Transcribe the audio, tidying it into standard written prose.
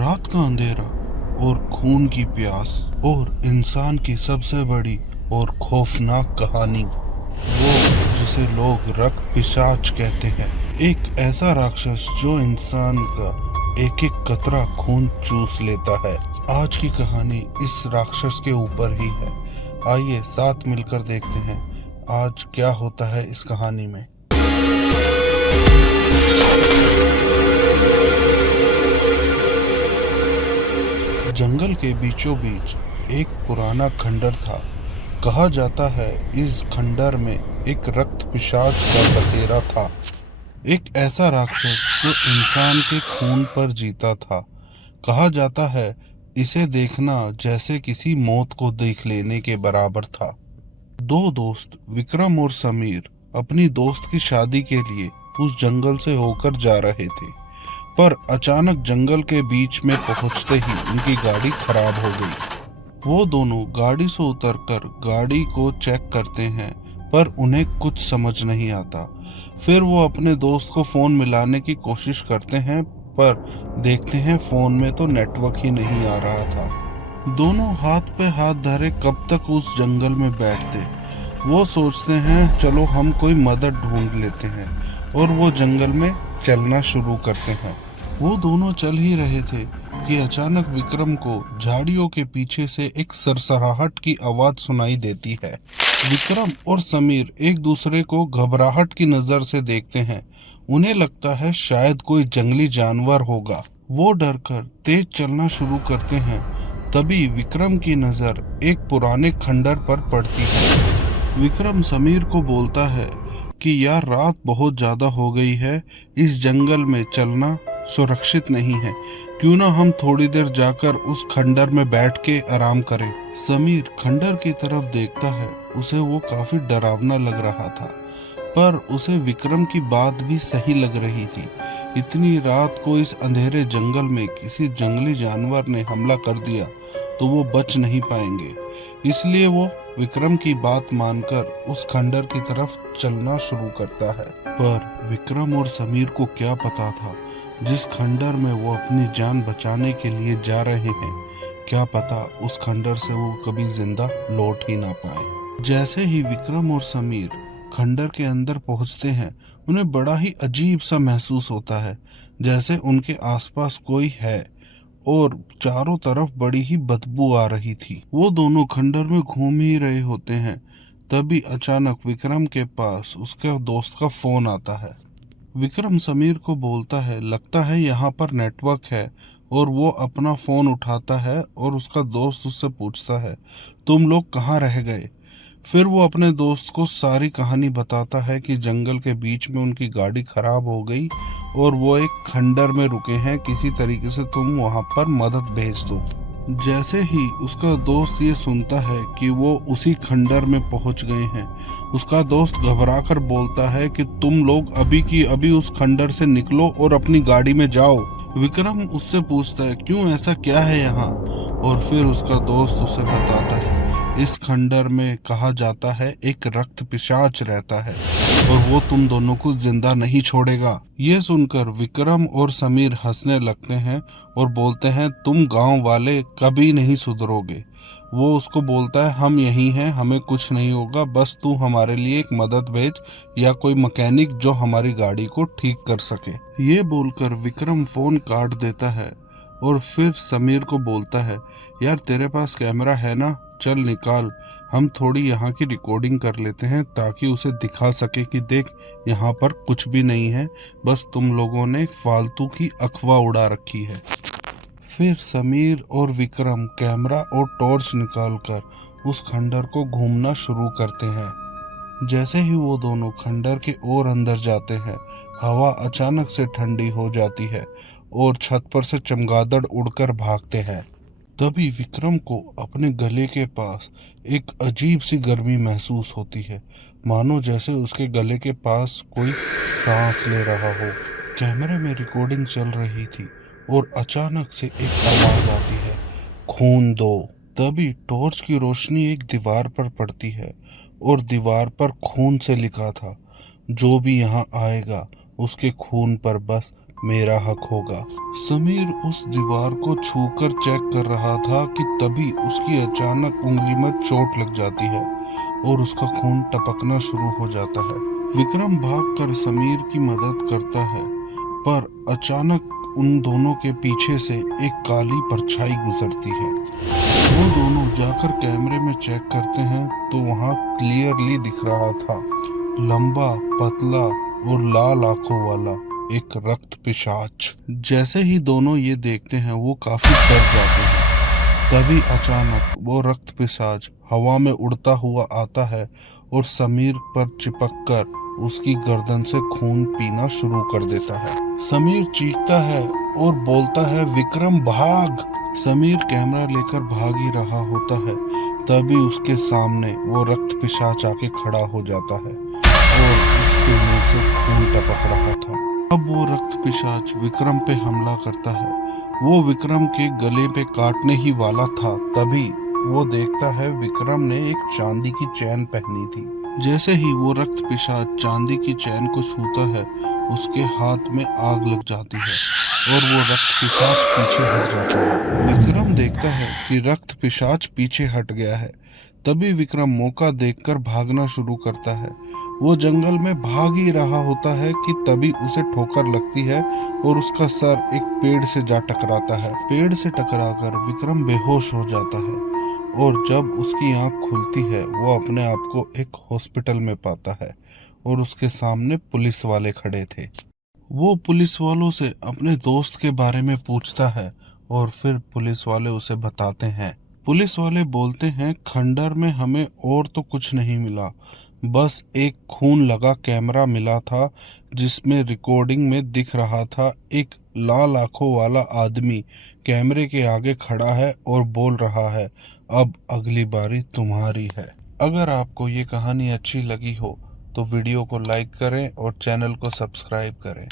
रात का अंधेरा और खून की प्यास और इंसान की सबसे बड़ी और खौफनाक कहानी, वो जिसे लोग रक्त पिशाच कहते हैं। एक ऐसा राक्षस जो इंसान का एक एक कतरा खून चूस लेता है। आज की कहानी इस राक्षस के ऊपर ही है। आइए साथ मिलकर देखते हैं आज क्या होता है इस कहानी में। जंगल के बीचों बीच एक पुराना खंडर था। कहा जाता है इस खंडर में एक रक्त पिशाच का बसेरा था। एक ऐसा राक्षस जो इंसान के खून पर जीता था। कहा जाता है इसे देखना जैसे किसी मौत को देख लेने के बराबर था। दो दोस्त विक्रम और समीर अपनी दोस्त की शादी के लिए उस जंगल से होकर जा रहे थे, पर अचानक जंगल के बीच में पहुंचते ही उनकी गाड़ी खराब हो गई। वो दोनों गाड़ी से उतरकर गाड़ी को चेक करते हैं, पर उन्हें कुछ समझ नहीं आता। फिर वो अपने दोस्त को फोन मिलाने की कोशिश करते हैं, पर देखते हैं फोन में तो नेटवर्क ही नहीं आ रहा था। दोनों हाथ पे हाथ धरे कब तक उस जंगल में बैठते। वो सोचते हैं चलो हम कोई मदद ढूंढ लेते हैं, और वो जंगल में चलना शुरू करते हैं। वो दोनों चल ही रहे थे कि अचानक विक्रम को झाड़ियों के पीछे से एक सरसराहट की आवाज सुनाई देती है। विक्रम और समीर एक दूसरे को घबराहट की नजर से देखते हैं। उन्हें लगता है शायद कोई जंगली जानवर होगा। वो डरकर तेज चलना शुरू करते हैं। तभी विक्रम की नजर एक पुराने खंडर पर पड़ती है। विक्रम समीर को बोलता है कि यार रात बहुत ज्यादा हो गई है, इस जंगल में चलना सुरक्षित नहीं है। क्यों ना हम थोड़ी देर जाकर उस खंडर में बैठ के आराम करें। समीर खंडर की तरफ देखता है। उसे वो काफी डरावना लग रहा था, पर उसे विक्रम की बात भी सही लग रही थी। इतनी रात को इस अंधेरे जंगल में किसी जंगली जानवर ने हमला कर दिया तो वो बच नहीं पाएंगे। इसलिए वो विक्रम की बात मानकर उस खंडर की तरफ चलना शुरू करता है। पर विक्रम और समीर को क्या पता था, जिस खंडर में वो अपनी जान बचाने के लिए जा रहे हैं, क्या पता उस खंडर से वो कभी जिंदा लौट ही ना पाए। जैसे ही विक्रम और समीर खंडर के अंदर पहुंचते हैं, उन्हें बड़ा ही अजीब सा महसूस होता है, जैसे उनके आसपास कोई है और चारों तरफ बड़ी ही बदबू आ रही थी। वो दोनों खंडर में घूम ही रहे होते हैं, तभी अचानक विक्रम के पास उसके दोस्त का फोन आता है। विक्रम समीर को बोलता है लगता है यहाँ पर नेटवर्क है, और वो अपना फोन उठाता है और उसका दोस्त उससे पूछता है तुम लोग कहाँ रह गए। फिर वो अपने दोस्त को सारी कहानी बताता है कि जंगल के बीच में उनकी गाड़ी खराब हो गई और वो एक खंडर में रुके हैं, किसी तरीके से तुम वहां पर मदद भेज दो। जैसे ही उसका दोस्त ये सुनता है कि वो उसी खंडर में पहुंच गए हैं, उसका दोस्त घबराकर बोलता है कि तुम लोग अभी की अभी उस खंडर से निकलो और अपनी गाड़ी में जाओ। विक्रम उससे पूछता है क्यों, ऐसा क्या है यहाँ, और फिर उसका दोस्त उसे बताता है इस खंडर में कहा जाता है एक रक्त पिशाच रहता है और वो तुम दोनों को जिंदा नहीं छोड़ेगा। ये सुनकर विक्रम और समीर हंसने लगते हैं और बोलते हैं तुम गांव वाले कभी नहीं सुधरोगे। वो उसको बोलता है हम यहीं हैं, हमें कुछ नहीं होगा, बस तू हमारे लिए एक मदद भेज या कोई मैकेनिक जो हमारी गाड़ी को ठीक कर सके। ये बोलकर विक्रम फोन काट देता है और फिर समीर को बोलता है यार तेरे पास कैमरा है ना, चल निकाल, हम थोड़ी यहाँ की रिकॉर्डिंग कर लेते हैं ताकि उसे दिखा सके कि देख यहाँ पर कुछ भी नहीं है, बस तुम लोगों ने फालतू की अफवाह उड़ा रखी है। फिर समीर और विक्रम कैमरा और टॉर्च निकालकर उस खंडर को घूमना शुरू करते हैं। जैसे ही वो दोनों खंडर के और अंदर जाते हैं, हवा अचानक से ठंडी हो जाती है और छत पर से चमगादड़ उड़कर भागते हैं। तभी विक्रम को अपने गले के पास एक अजीब सी गर्मी महसूस होती है, मानो जैसे उसके गले के पास कोई सांस ले रहा हो। कैमरे में रिकॉर्डिंग चल रही थी और अचानक से एक आवाज आती है, खून दो। तभी टॉर्च की रोशनी एक दीवार पर पड़ती है और दीवार पर खून से लिखा था, जो भी यहाँ आएगा उसके खून पर बस मेरा हक होगा। समीर उस दीवार को छूकर चेक कर रहा था कि तभी उसकी अचानक उंगली में चोट लग जाती है और उसका खून टपकना शुरू हो जाता है। विक्रम भागकर समीर की मदद करता है, पर अचानक उन दोनों के पीछे से एक काली परछाई गुजरती है। वो दोनों जाकर कैमरे में चेक करते हैं तो वहाँ क्लियरली दिख रहा था, लंबा, पतला और लाल आंखों वाला एक रक्त पिशाच। जैसे ही दोनों ये देखते हैं वो काफी डर जाते हैं। तभी अचानक वो रक्त पिशाच हवा में उड़ता हुआ आता है और समीर पर चिपककर उसकी गर्दन से खून पीना शुरू कर देता है। समीर चीखता है और बोलता है, विक्रम भाग। समीर कैमरा लेकर भाग ही रहा होता है, तभी उसके सामने वो रक्त पिशाच आके खड़ा हो जाता है और उसके मुंह से खून टपक रहा था। अब वो रक्त पिशाच विक्रम पे हमला करता है। वो विक्रम के गले पे काटने ही वाला था, तभी वो देखता है विक्रम ने एक चांदी की चैन पहनी थी। जैसे ही वो रक्त पिशाच चांदी की चैन को छूता है, उसके हाथ में आग लग जाती है और वो रक्त पिशाच पीछे हट जाता है। विक्रम देखता है कि रक्त पिशाच पीछे हट गया है, तभी विक्रम मौका देखकर भागना शुरू करता है। वो जंगल में भाग ही रहा होता है कि तभी उसे ठोकर लगती है और उसका सर एक पेड़ से जा टकराता है। पेड़ से टकराकर विक्रम बेहोश हो जाता है और जब उसकी आंख खुलती है वो अपने आप को एक हॉस्पिटल में पाता है और उसके सामने पुलिस वाले खड़े थे। वो पुलिस वालों से अपने दोस्त के बारे में पूछता है और फिर पुलिस वाले उसे बताते हैं। पुलिस वाले बोलते हैं, खंडर में हमें और तो कुछ नहीं मिला, बस एक खून लगा कैमरा मिला था जिसमें रिकॉर्डिंग में दिख रहा था एक लाल आंखों वाला आदमी कैमरे के आगे खड़ा है और बोल रहा है, अब अगली बारी तुम्हारी है। अगर आपको ये कहानी अच्छी लगी हो तो वीडियो को लाइक करें और चैनल को सब्सक्राइब करें।